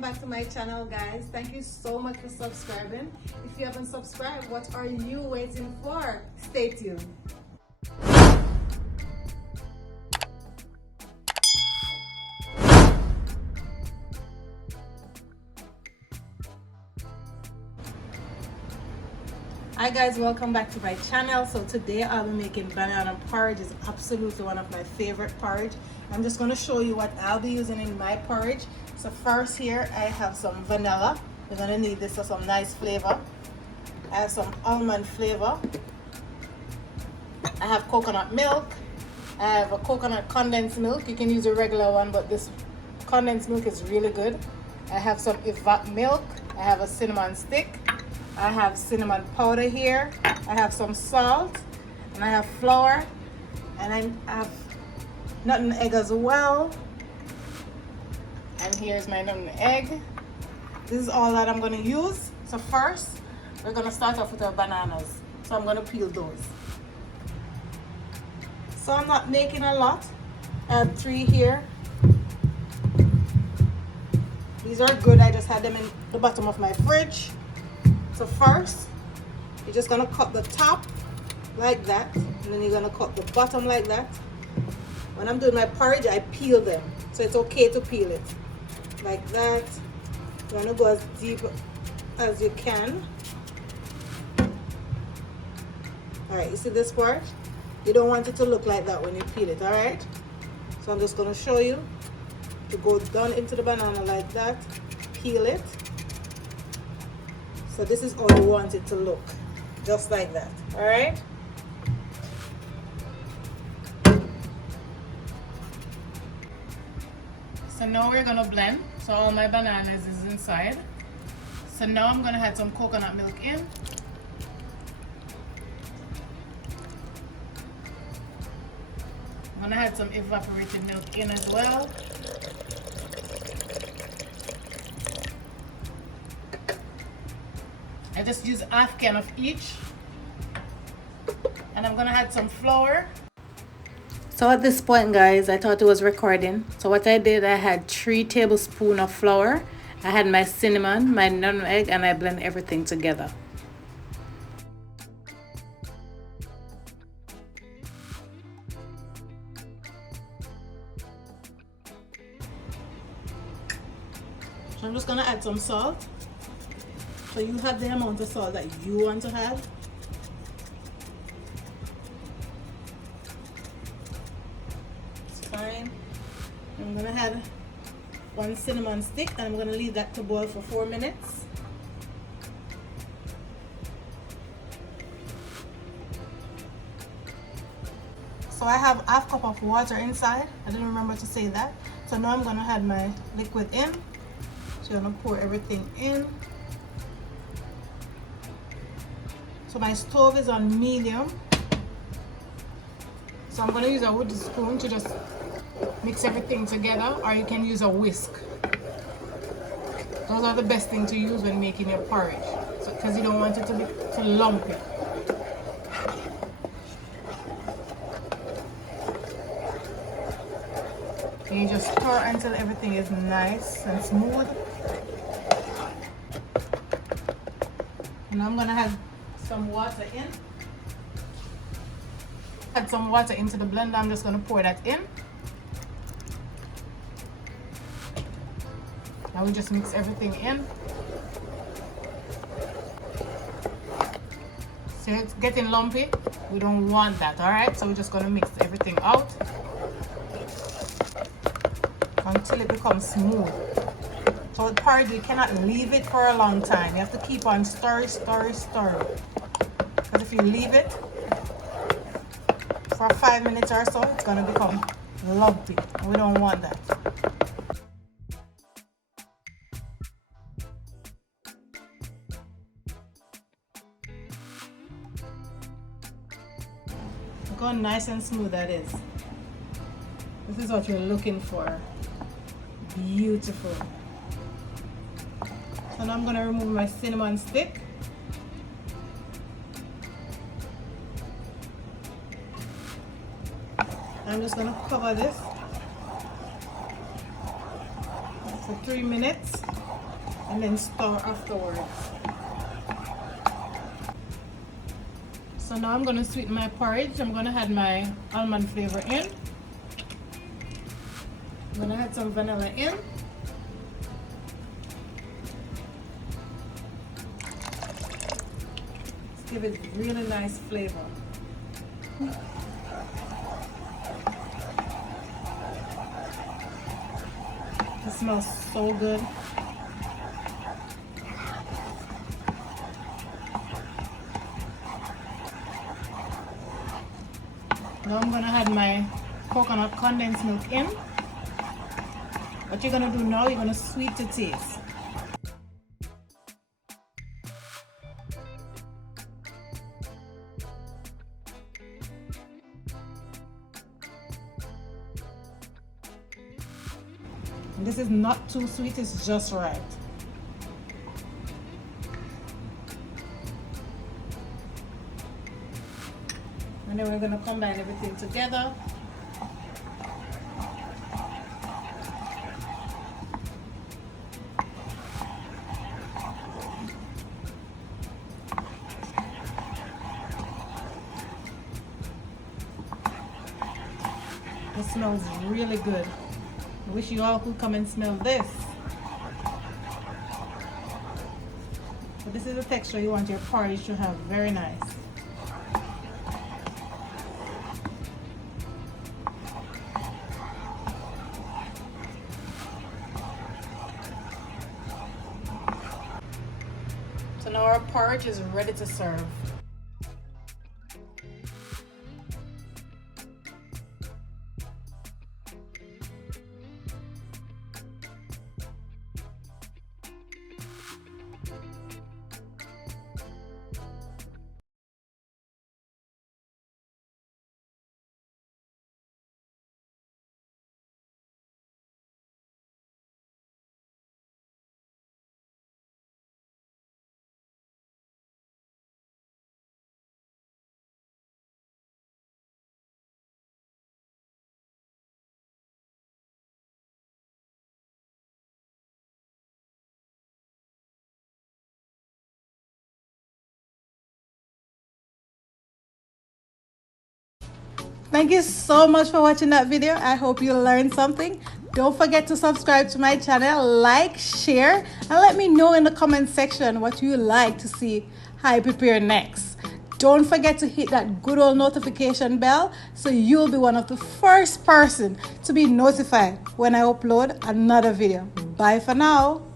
welcome back to my channel, guys. Thank you so much for subscribing. If you haven't subscribed, what are you waiting for? Stay tuned. Hi guys, welcome back to my channel. So today I'll be making banana porridge. It's absolutely one of my favorite porridge. I'm just going to show you what I'll be using in my porridge. So first here I have some vanilla. We're going to need this for some nice flavor. I have some almond flavor. I have coconut milk. I have a coconut condensed milk. You can use a regular one, but this condensed milk is really good. I have some evap milk. I have a cinnamon stick. I have cinnamon powder here. I have some salt, and I have flour, and I have nutmeg egg as well. And here's my nutmeg egg. This is all that I'm going to use. So first, we're going to start off with our bananas. So I'm going to peel those. So I'm not making a lot. I have 3 here. These are good. I just had them in the bottom of my fridge. So first, you're just gonna cut the top like that, and then you're gonna cut the bottom like that. When I'm doing my porridge, I peel them. So it's okay to peel it. Like that. You wanna go as deep as you can. Alright, you see this part? You don't want it to look like that when you peel it, alright? So I'm just gonna show you to go down into the banana like that, peel it. So this is how you want it to look, just like that, all right? So now we're gonna blend. So all my bananas is inside. So now I'm gonna add some coconut milk in. I'm gonna add some evaporated milk in as well. I just use half can of each, and I'm gonna add some flour. So at this point, guys, I thought it was recording. So what I did, I had 3 tablespoons of flour. I had my cinnamon, my nutmeg, and I blend everything together. So I'm just gonna add some salt. So you have the amount of salt that you want to have. It's fine. I'm gonna add 1 cinnamon stick, and I'm gonna leave that to boil for 4 minutes. So I have half cup of water inside. I didn't remember to say that. So now I'm gonna add my liquid in. So I'm gonna pour everything in. So my stove is on medium. So I'm going to use a wooden spoon to just mix everything together, or you can use a whisk. Those are the best thing to use when making your porridge, because you don't want it to be too lumpy. And you just stir until everything is nice and smooth. And I'm going to add some water in. Add some water into the blender. I'm just going to pour that in. Now we just mix everything in. So it's getting lumpy. We don't want that, all right? So we're just going to mix everything out until it becomes smooth. So the porridge, you cannot leave it for a long time. You have to keep on stirring. Because if you leave it for 5 minutes or so, it's going to become lumpy. We don't want that. Look how nice and smooth that is. This is what you're looking for. Beautiful. So now I'm going to remove my cinnamon stick. I'm just going to cover this for 3 minutes and then stir afterwards. So now I'm gonna sweeten my porridge. I'm gonna add my almond flavor in. I'm gonna add some vanilla in. Let's give it really nice flavor. It smells so good. Now I'm gonna add my coconut condensed milk in. What you're gonna do now, you're gonna sweet to taste. And this is not too sweet, it's just right. And then we're gonna combine everything together. It smells really good. I wish you all could come and smell this. So this is the texture you want your porridge to have, very nice. So now our porridge is ready to serve. Thank you so much for watching that video. I hope you learned something. Don't forget to subscribe to my channel, like, share, and let me know in the comment section what you like to see I prepare next. Don't forget to hit that good old notification bell so you'll be one of the first person to be notified when I upload another video. Bye for now.